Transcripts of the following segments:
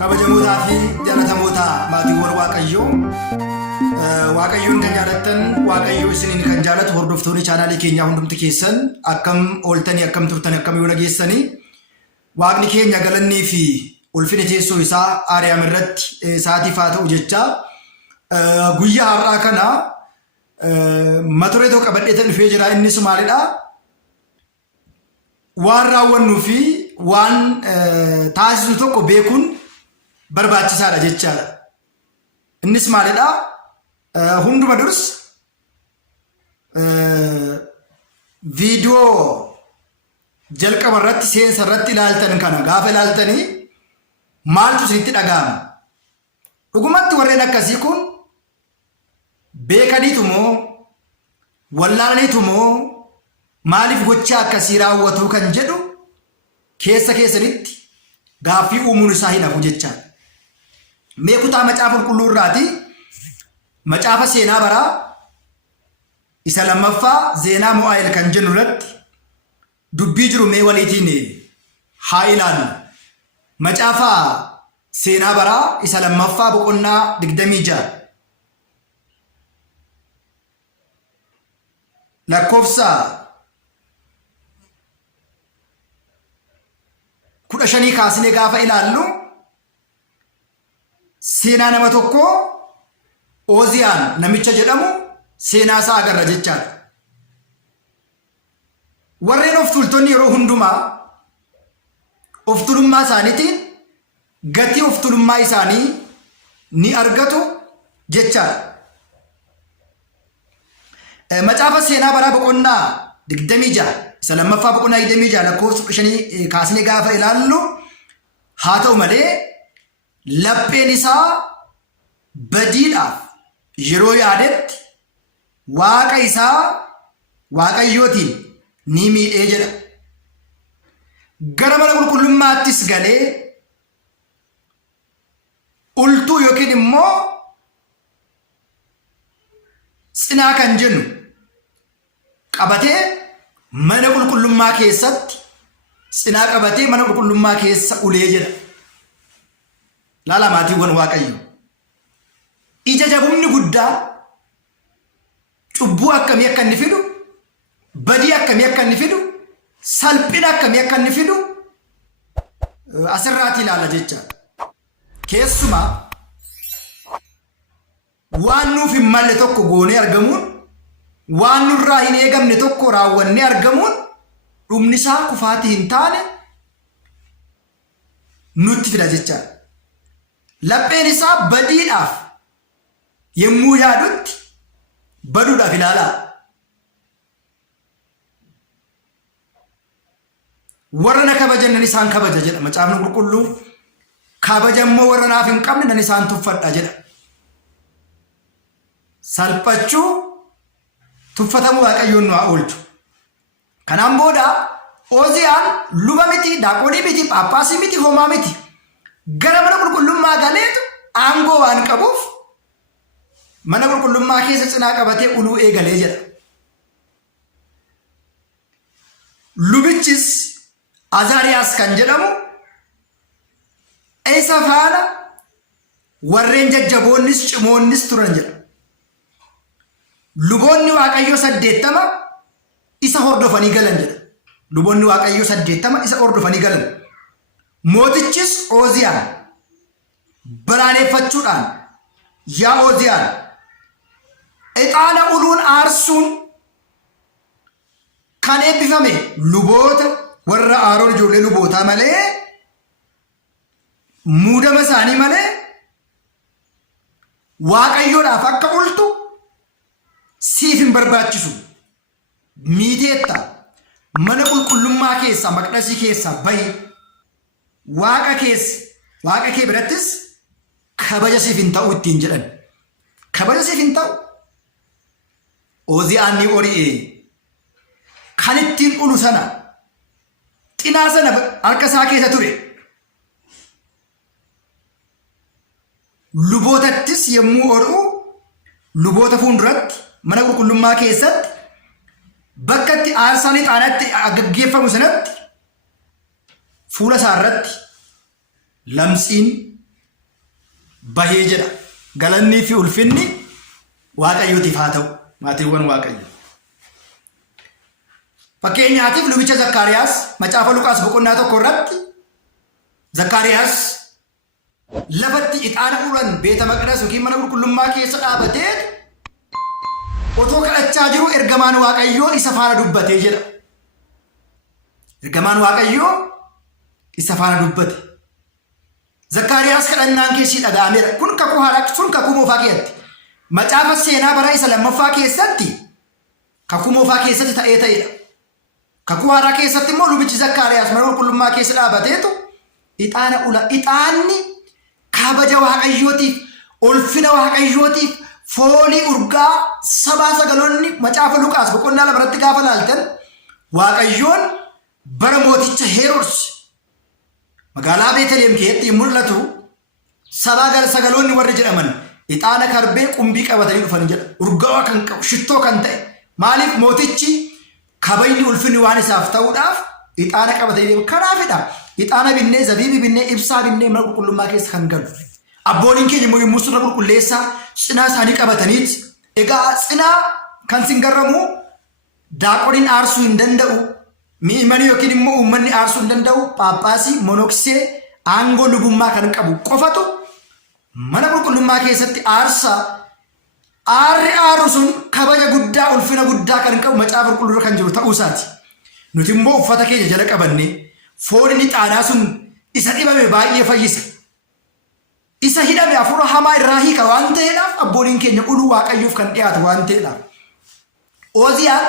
kabajamoota fi jaallatamoota maatiiwwan waaqayyoon kan jaallattan waaqayyo isiniin kan jaallatu hordoftoonni chaanaalii keenyaa hundumti keessan akkam ooltanii akkam turtan akkam yoo nageessanii waaqni keenya galannii fi ulfina teessoo isaa aariyaam irratti sa'aatiif haa ta'u jecha guyyaa har'aa kana mata duree tokko qabadheetan dhufee jira. Innis maalidha? Waan raawwannuu fi waan taasisu tokko beekuun barbaachisaadha jechaadha. Innis maalidha? Hunduma durs viidiyoo jalqaba irratti seensa irratti ilaaltan kana gaafa ilaaltanii maaltu isinitti dhaga'ama? Dhugumatti warreen akkasii kun beekaniitu moo wallaalaniitu moo maaliif gochaa akkasii raawwatu kan jedhu keessa keessanitti gaaffii uumuun isaa hin hafu jechaadha. Mee kutaa macaafa qulqulluu irraati macaafa seenaa baraa isa lammaffaa zeenaa mo'aayil kan jennu irratti dubbii jiru mee waliitiin haa ilaallu. Macaafa seenaa baraa isa lammaffaa boqonnaa 26 lakkoofsa 15 kaasnee gaafa ilaallu seenaa nama tokko Ooziyaan namicha jedhamu seenaa isaa agarra jechaadha. Warreen of tultonni yeroo hundumaa of tulummaa isaaniitiin gatii of tulummaa isaanii ni argatu jechaadha. Macaafa seenaa baraa boqonnaa 26 isa lammaffaa boqonnaa 26 lakkoofsa 15 kaasnee gaafa ilaallu haa ta'u malee lapheen isaa badiidhaaf yeroo yaadetti waaqa isaa waaqayyootiin ni miidhee jedha. Gara mana qulqullummaattis galee ultuu yookiin immoo cinaa kan jennu qabatee mana qulqullummaa keessatti cinaa qabatee mana qulqullummaa keessa ulee jedha. Laala maatiiwwan waaqayyo. Ija jabumni guddaa cubbuu akkamii akka inni fidu, badii akkamii akka inni fidu, salphina akkamii akka inni fidu asirraati ilaala jecha. Keessumaa waan nuuf hin malle tokko goonee argamuun, waan nurraa hin eegamne tokko raawwannee argamuun dhumni isaa kufaatii hin taane nutti fida jecha. Lapheen isaa badiidhaaf yemmuu yaadutti baduudhaaf ilaalaa. Warra na kabajan nan isaan kabaja jedha macaafni qulqulluu. Kabajammoo warra naaf hin qabne nan isaan tuffadha jedha. Salphachuu tuffatamuu waaqayyoon nu haa oolchu. Kanaan booda Ooziyaan luba miti, daaqonii miti, paappaasii miti, homaa miti. Gara mana qulqullummaa galeetu aangoo waan qabuuf mana qulqullummaa keessa cinaa qabatee uluu eegalee jedha. Lubichis Azaariyaas kan jedhamu isa faana warreen jajjaboonnis cimoonnis turan jedha. Luboonni waaqayyoo 80 isa hordofanii galan jedha. Luboonni waaqayyoo 80 isa hordofanii galan. Mootichis Ooziyaan balaaleffachuudhaan yaa Ooziyaan ixaana uluun aarsuun kan eebbifame luboota warra Aaroon ijoollee lubootaa malee muudama isaanii malee waaqayyoodhaaf akka bultu siif hin barbaachisu. Miiteetta mana qulqullummaa keessa maqdasii keessa bahi waaqa kee birattis kabaja siif hin ta'u ittiin jedhan. Kabaja siif hin ta'u. Oziyaan ni ori'ee kan ittiin ulu sana xinaa sana harka isaa keessa ture. Lubootattis yommuu ori'u luboota fuulduratti mana qulqullummaa keessatti bakka itti aarsaan ixaanaatti gaggeeffamu sanatti fuula isaa irratti lamxiin bahee jedha. Galannii fi ulfinni waaqayyootiif haa ta'u. Maatiiwwan waaqayyo. Fakkeenyaatiif lubicha Zakkaariyaas macaafa Luqaas boqonnaa 1 irratti Zakkaariyaas lafatti ixaana ulan beeta maqdas yookiin mana qulqullummaa keessa dhaabatee otoo kadhachaa jiru ergamaan waaqayyoo isa faana dubbatee jedha. Ergamaan waaqayyoo isa faana dubbate. Zakkaariyaas kadhannaan keessi dhaga'ameera. Kun kakuu haaraa sun kakuu moofaa keessatti. Macaafa seenaa bara isa lammaffaa keessatti kakuu moofaa keessatti ta'eedha. Kakuu haaraa keessatti immoo lubichi Zakkaariyaas mana qulqullummaa keessa dhaabateetu ixaana ula. Ixaanni kabaja waaqayyootiif, ulfina waaqayyootiif, foolii urgaa sabaa sagaloonni macaafa Luqaas boqonnaa 2 irratti gaafa laaltan waaqayyoon bara mooticha Heroos magaalaa Beetlehem keessatti mul'atu sabaa sagaloonni warri jedhaman ixaana karbee qumbii qabatanii dhufan jedha. Urgaa kan qabu shittoo kan ta'e. Maaliif mootichi kabajni ulfinni waan isaaf ta'uudhaaf ixaana qabatanii deemu. Kanaafidha ixaana binnee zabiibii binnee ibsaa binnee mana qulqullummaa keessa kan galu. Abbooliin keenya immoo yommuu sirna qulqulleessaa cinaa isaanii qabataniit egaa cinaa kan singarramu daaqoniin aarsuu hin danda'u. Mi'imanii yookiin immoo uummanni aarsuu hin danda'u. Paappaasii monoksee aangoo lubummaa kan qabu qofatu mana qulqullummaa keessatti aarri aaru sun kabaja guddaa ulfina guddaa kan qabu macaafa qulqulluu kan jiru ta'uu isaati. Nuti immoo uffata keenya jala qabannee fooliin ixaanaa sun isa dhibame baay'ee fayyisa. Isa hidhame hafuura hamaa irraa hiika waan ta'eedhaaf abbooliin keenya uluu waaqayyoof kan dhiyaatu waan ta'eedhaaf. Oziyaan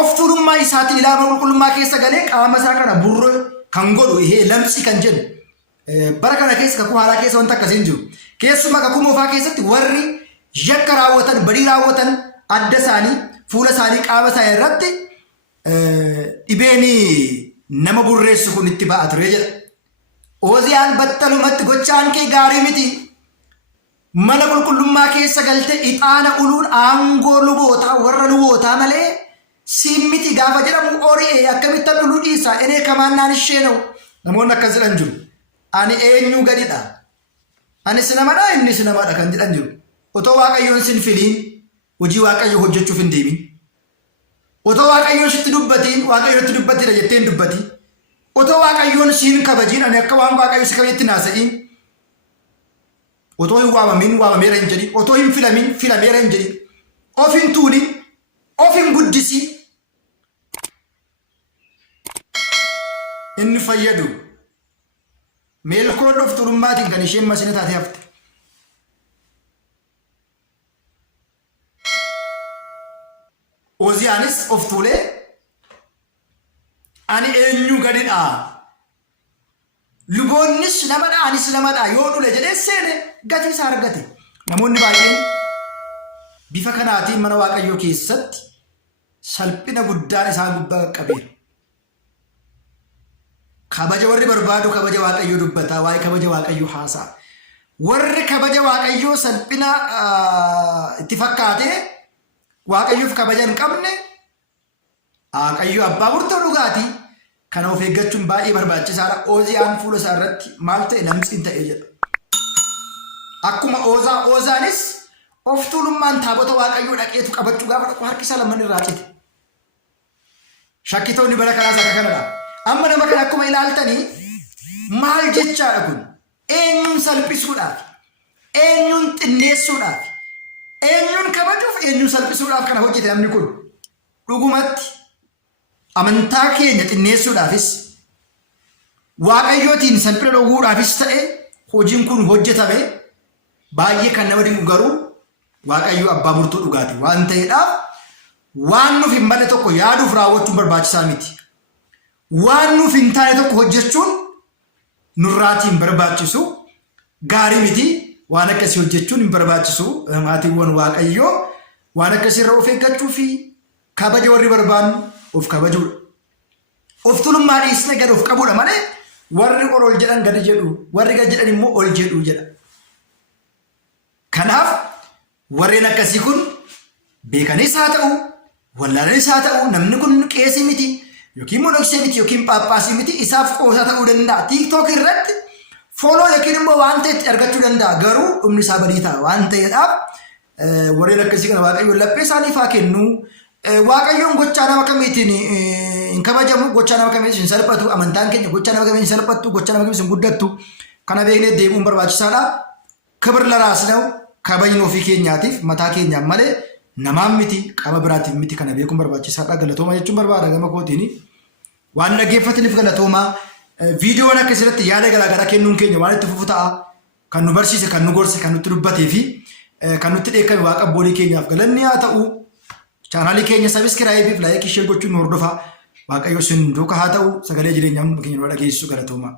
of tuulummaa isaatiin ilaala qulqullummaa keessa galee qaama isaa kana burroo kan godhu lamxii kan jedhu. Bara kana keessa kakuu haaraa keessa wanta akkasiin jiru. Keessumaa kakuu moofaa keessatti warri yakka raawwatan, badii raawwatan adda isaanii, fuula isaanii, qaama isaanii irratti dhibeen nama burreessu kun itti ba'a ture jedha. Oziyaan battalumatti gochaan kee gaarii miti. Mana qulqullummaa keessa galte ixaana uluun aangoo lubootaa warra lubootaa malee siin miti gaafa jedhamu ori'ee akkamittan uluu dhiisa enee kamaannaan ishee na'u. Namoonni akkas jedhan jiru. Ani eenyu gadidha. Ani sinamadha inni sinamadha kan jedhan jiru. Otoo waaqayyoon sin filiin hojii waaqayyoo hojjechuuf hin deemin. Otoo waaqayyoon sitti dubbatiin waaqayyootti dubbatira jetteen dubbati. Otoo waaqayyoon siin kabajiin ani akka waan waaqayyoo si kabajetti naasa'iin. Otoo hin waamamin waamameera hin jedhin. Otoo hin filamin filameera hin jedhin. Of hin tuulin. Of hin guddisiin. Inni fayyadu. Meelkoon of tuulummaatiin kan isheen masina taatee hafte. Oziyaanis of tuulee ani eenyu gadidha. Luboonnis namadha anis namadha yoo dhule jedhee seene gatii isaa argate. Namoonni baay'een bifa kanaatiin mana waaqayyoo keessatti salphina guddaan isaan gubbaa qaqqabeera. Kabaja warri barbaadu kabaja waaqayyoo dubbata. Waa'ee kabaja waaqayyoo haasa'a. Warri kabaja waaqayyoo salphina itti fakkaatee waaqayyoof kabaja hin qabne waaqayyoo abbaa murtoo dhugaatii. Kana of eeggachuun baay'ee barbaachisaadha. Oziyaan fuula isaa irratti maal ta'e lamxiin ta'ee jedha. Akkuma Oziyaanis of tuulummaan taabota waaqayyoo dhaqeetu qabachuu gaafa dhaqu harki isaa lamaan irraa cite. Shakkitoonni bara kanaas akka kanadha. Amma nama kana akkuma ilaaltanii maal jechaadha kun? Eenyuun salphisuudhaaf, eenyuun xinneessuudhaaf, eenyuun kabajuuf, eenyuun salphisuudhaaf kana hojjete namni kun dhugumatti amantaa keenya xinneessuudhaafis waaqayyootiin salphina dhowwuudhaafis ta'e hojiin kun hojjetame baay'ee kan nama dhibu garuu Waaqayyo abbaa murtoo dhugaati waan ta'eedhaaf waan nuuf hin malle tokko yaaduuf raawwachuun barbaachisaa miti. Waan nuuf hin taane tokko hojjechuun nurraatiin barbaachisu gaarii miti. Waan akkasii hojjechuun hin barbaachisu. Maatiiwwan Waaqayyoo waan akkasiirra of eeggachuu fi kabaja warri barbaannu of kabajuudha. Of tulummaa dhiisnee gad of qabuudha malee warri ol jedhan gadi jedhu, warri gad jedhan immoo ol jedhu jedha. Kanaaf warreen akkasii kun beekanis haa ta'u, wallaalanis haa ta'u, namni kun qeesii miti yookiin monoksee miti yookiin paappaasii miti isaaf qoosaa ta'uu danda'a. TikTok irratti follow yookiin immoo waan ta'etti argachuu danda'a. Garuu dhumni isaa badii ta'a waan ta'eedhaaf warreen akkasii kana Waaqayyoon laphee isaaniif haa kennu. Waaqayyoon gochaa nama kamiitiin hin kabajamu, gochaa nama kamiitiin hin salphatu, amantaan keenya gochaa nama kamiitiin hin salphattu, gochaa nama kamiitiin hin guddattu. Kana beeknee deemuun barbaachisaadha. Kibir laraas ta'u kabajni ofii keenyaatiif mataa keenyaan malee namaan miti qaama biraatiif miti. Kana beekuun barbaachisaadha. Galatooma jechuun barbaada gama kootiin waan dhaggeeffataniif galatooma. Viidiyoon akkasirratti yaada garaagaraa kennuun keenya waan itti fufu ta'a. Kan nu barsiise, kan nu gorse, kan nutti dubbatee fi kan nutti dheekkame waaqa abboolii keenyaaf galanni haa ta'u. Chaanaalii keenya sabiskiraayibii fi laayikii ishee gochuun nu hordofa. Waaqayyo isin duukaa haa ta'u. Sagalee jireenyaa keenya nu dhageessisu galatooma.